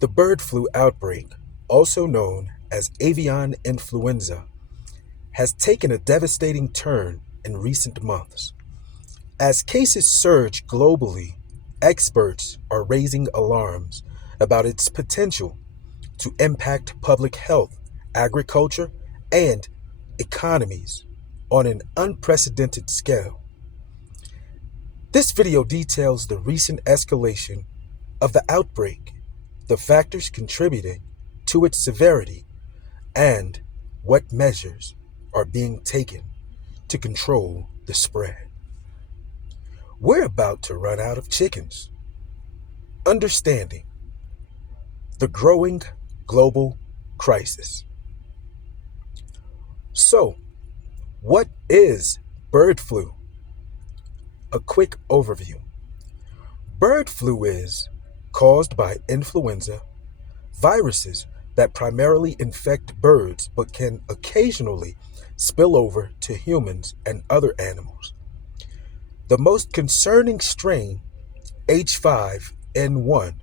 The bird flu outbreak, also known as avian influenza, has taken a devastating turn in recent months. As cases surge globally, experts are raising alarms about its potential to impact public health, agriculture, and economies on an unprecedented scale. This video details the recent escalation of the outbreak, the factors contributing to its severity, and what measures are being taken to control the spread. We're about to run out of chickens. Understanding the growing global crisis. So, what is bird flu? A quick overview. Bird flu is caused by influenza viruses that primarily infect birds but can occasionally spill over to humans and other animals. The most concerning strain, H5N1,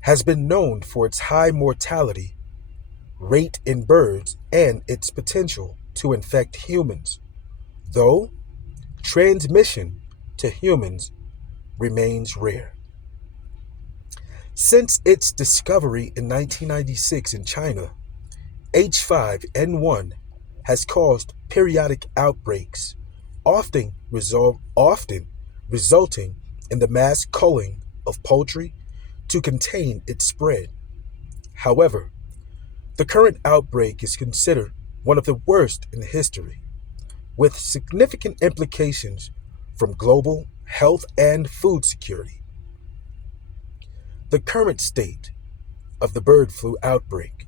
has been known for its high mortality rate in birds and its potential to infect humans, though transmission to humans remains rare. Since its discovery in 1996 in China, H5N1 has caused periodic outbreaks, often resulting in the mass culling of poultry to contain its spread. However, the current outbreak is considered one of the worst in history, with significant implications from global health and food security. The current state of the bird flu outbreak.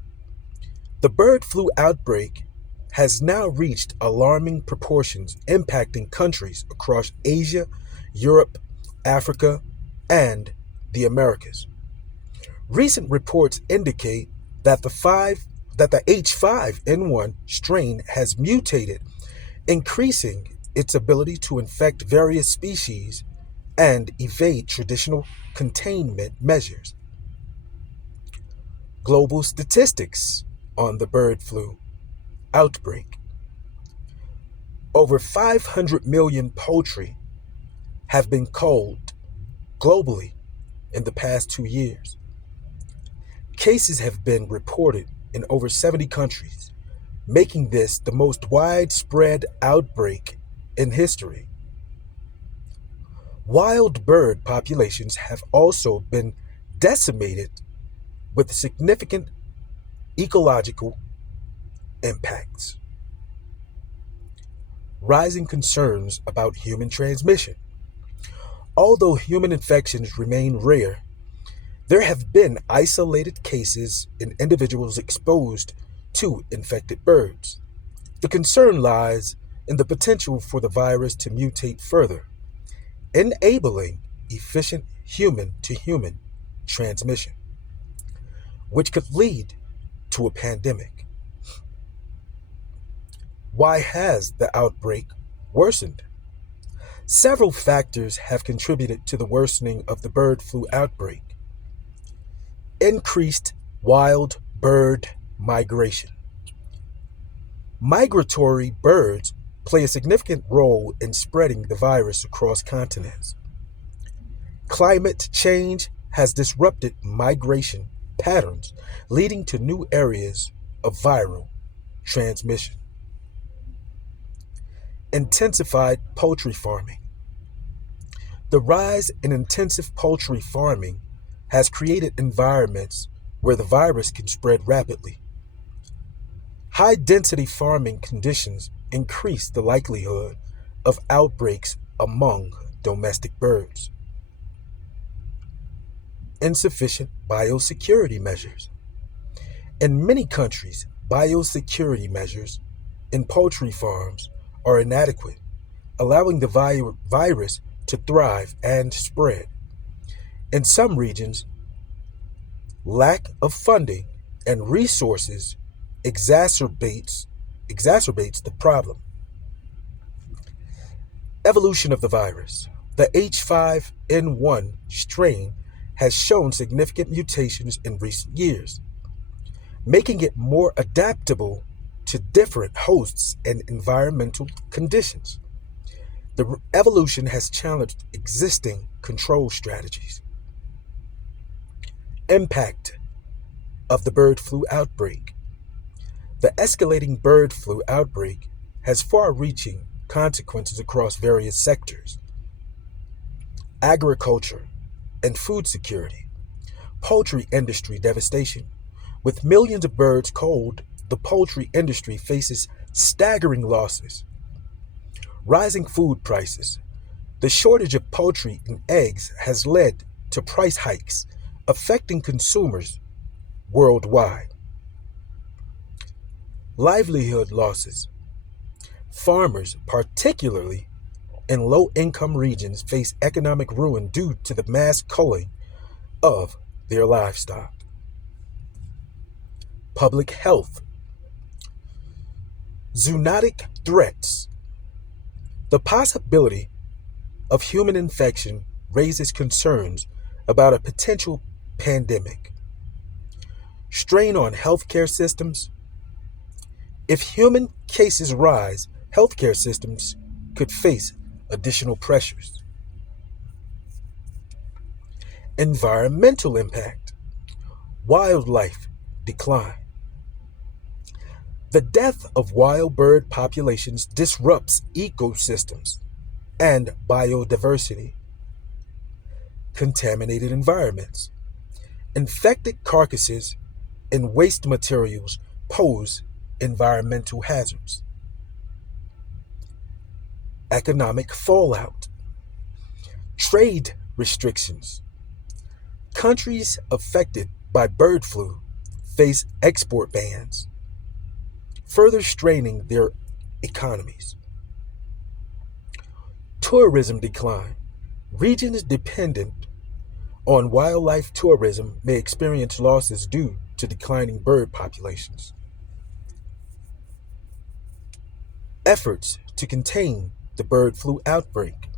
The bird flu outbreak has now reached alarming proportions, impacting countries across Asia, Europe, Africa, and the Americas. Recent reports indicate that the H5N1 strain has mutated, increasing its ability to infect various species and evade traditional containment measures. Global statistics on the bird flu outbreak. Over 500 million poultry have been culled globally in the past 2 years. Cases have been reported in over 70 countries, making this the most widespread outbreak in history. Wild bird populations have also been decimated with significant ecological impacts. Rising concerns about human transmission. Although human infections remain rare, there have been isolated cases in individuals exposed to infected birds. The concern lies in the potential for the virus to mutate further, enabling efficient human to human transmission, which could lead to a pandemic. Why has the outbreak worsened? Several factors have contributed to the worsening of the bird flu outbreak. Increased wild bird migration. Migratory birds play a significant role in spreading the virus across continents. Climate change has disrupted migration patterns, leading to new areas of viral transmission. Intensified poultry farming. The rise in intensive poultry farming has created environments where the virus can spread rapidly. High density farming conditions increase the likelihood of outbreaks among domestic birds. Insufficient biosecurity measures. In many countries, biosecurity measures in poultry farms are inadequate, allowing the virus to thrive and spread. In some regions, lack of funding and resources exacerbates the problem. Evolution of the virus. The H5N1 strain has shown significant mutations in recent years, making it more adaptable to different hosts and environmental conditions. The evolution has challenged existing control strategies. Impact of the bird flu outbreak. The escalating bird flu outbreak has far reaching consequences across various sectors: agriculture and food security, poultry industry devastation. With millions of birds culled, the poultry industry faces staggering losses. Rising food prices. The shortage of poultry and eggs has led to price hikes, affecting consumers worldwide. Livelihood losses. Farmers, particularly in low income regions, face economic ruin due to the mass culling of their livestock. Public health. Zoonotic threats. The possibility of human infection raises concerns about a potential pandemic. Strain on healthcare systems. If human cases rise, healthcare systems could face additional pressures. Environmental impact. Wildlife decline. The death of wild bird populations disrupts ecosystems and biodiversity. Contaminated environments. Infected carcasses and waste materials pose environmental hazards. Economic fallout. Trade restrictions. Countries affected by bird flu face export bans, further straining their economies. Tourism decline. Regions dependent on wildlife tourism may experience losses due to declining bird populations. Efforts to contain the bird flu outbreak.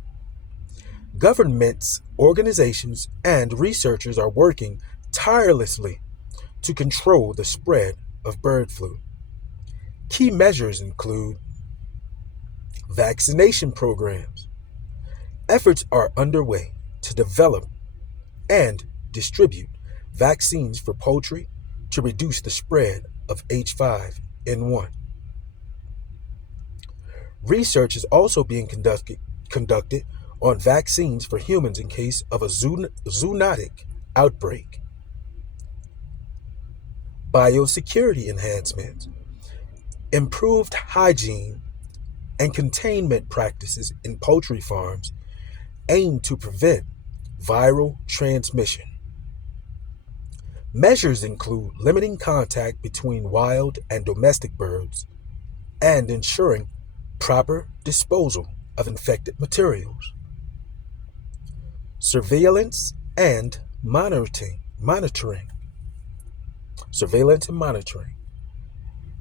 Governments, organizations, and researchers are working tirelessly to control the spread of bird flu. Key measures include vaccination programs. Efforts are underway to develop and distribute vaccines for poultry to reduce the spread of H5N1. Research is also being conducted on vaccines for humans in case of a zoonotic outbreak. Biosecurity enhancements. Improved hygiene and containment practices in poultry farms aim to prevent viral transmission. Measures include limiting contact between wild and domestic birds and ensuring proper disposal of infected materials. Surveillance and monitoring. Surveillance and monitoring.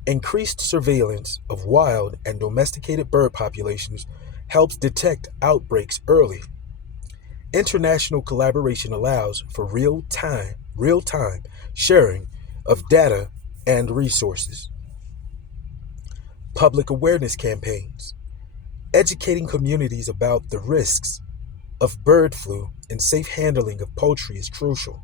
Increased surveillance of wild and domesticated bird populations helps detect outbreaks early. International collaboration allows for real-time sharing of data and resources. Public awareness campaigns. Educating communities about the risks of bird flu and safe handling of poultry is crucial.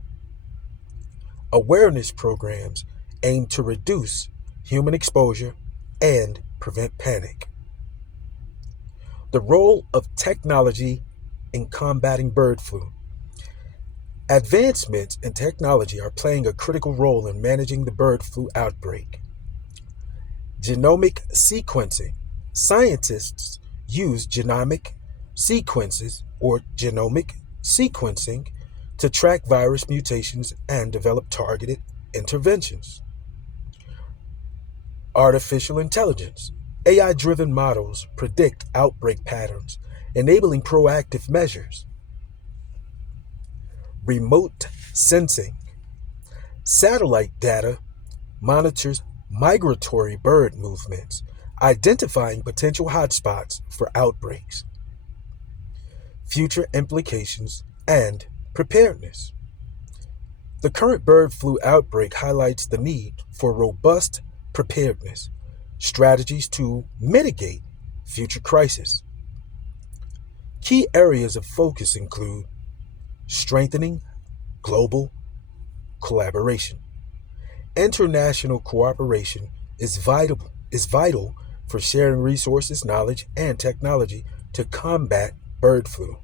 Awareness programs aim to reduce human exposure and prevent panic. The role of technology in combating bird flu. Advancements in technology are playing a critical role in managing the bird flu outbreak. Genomic sequencing. Scientists use genomic sequences or genomic sequencing to track virus mutations and develop targeted interventions. Artificial intelligence. AI-driven models predict outbreak patterns, enabling proactive measures. Remote sensing. Satellite data monitors migratory bird movements, identifying potential hotspots for outbreaks. Future implications and preparedness. The current bird flu outbreak highlights the need for robust preparedness strategies to mitigate future crises. Key areas of focus include strengthening global collaboration. International cooperation is vital for sharing resources, knowledge, and technology to combat bird flu.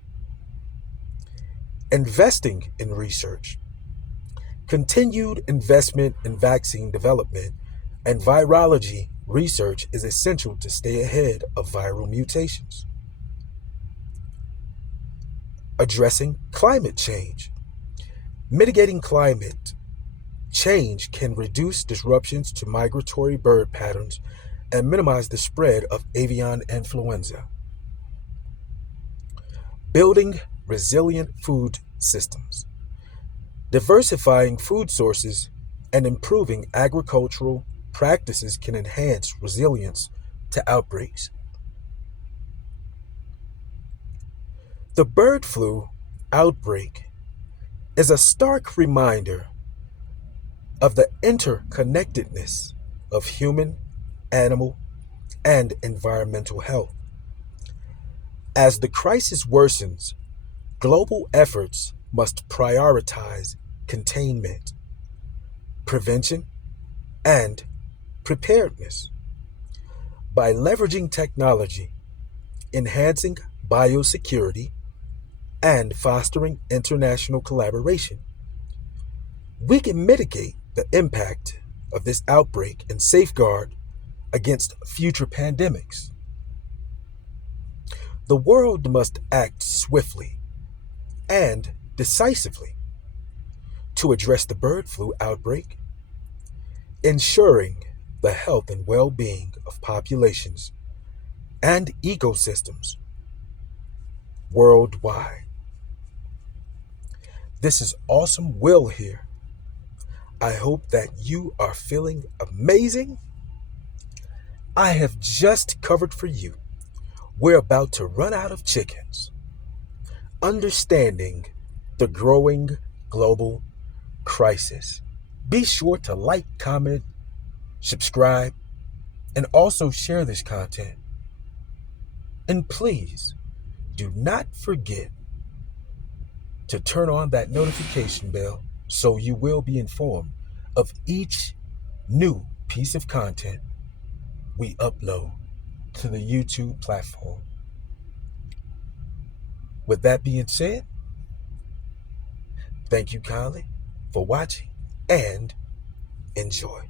Investing in research. Continued investment in vaccine development and virology research is essential to stay ahead of viral mutations. Addressing climate change. Mitigating climate change can reduce disruptions to migratory bird patterns and minimize the spread of avian influenza. Building resilient food systems. Diversifying food sources and improving agricultural practices can enhance resilience to outbreaks. The bird flu outbreak is a stark reminder of the interconnectedness of human, animal, and environmental health. As the crisis worsens, global efforts must prioritize containment, prevention, and preparedness. By leveraging technology, enhancing biosecurity, and fostering international collaboration, we can mitigate the impact of this outbreak and safeguard against future pandemics. The world must act swiftly and decisively to address the bird flu outbreak, ensuring the health and well being of populations and ecosystems worldwide. This is Awesome Will here. I hope that you are feeling amazing. I have just covered for you. We're about to run out of chickens. Understanding the growing global crisis. Be sure to like, comment, subscribe, and also share this content. And please do not forget to turn on that notification bell so you will be informed of each new piece of content we upload to the YouTube platform. With that being said, thank you kindly for watching and enjoy.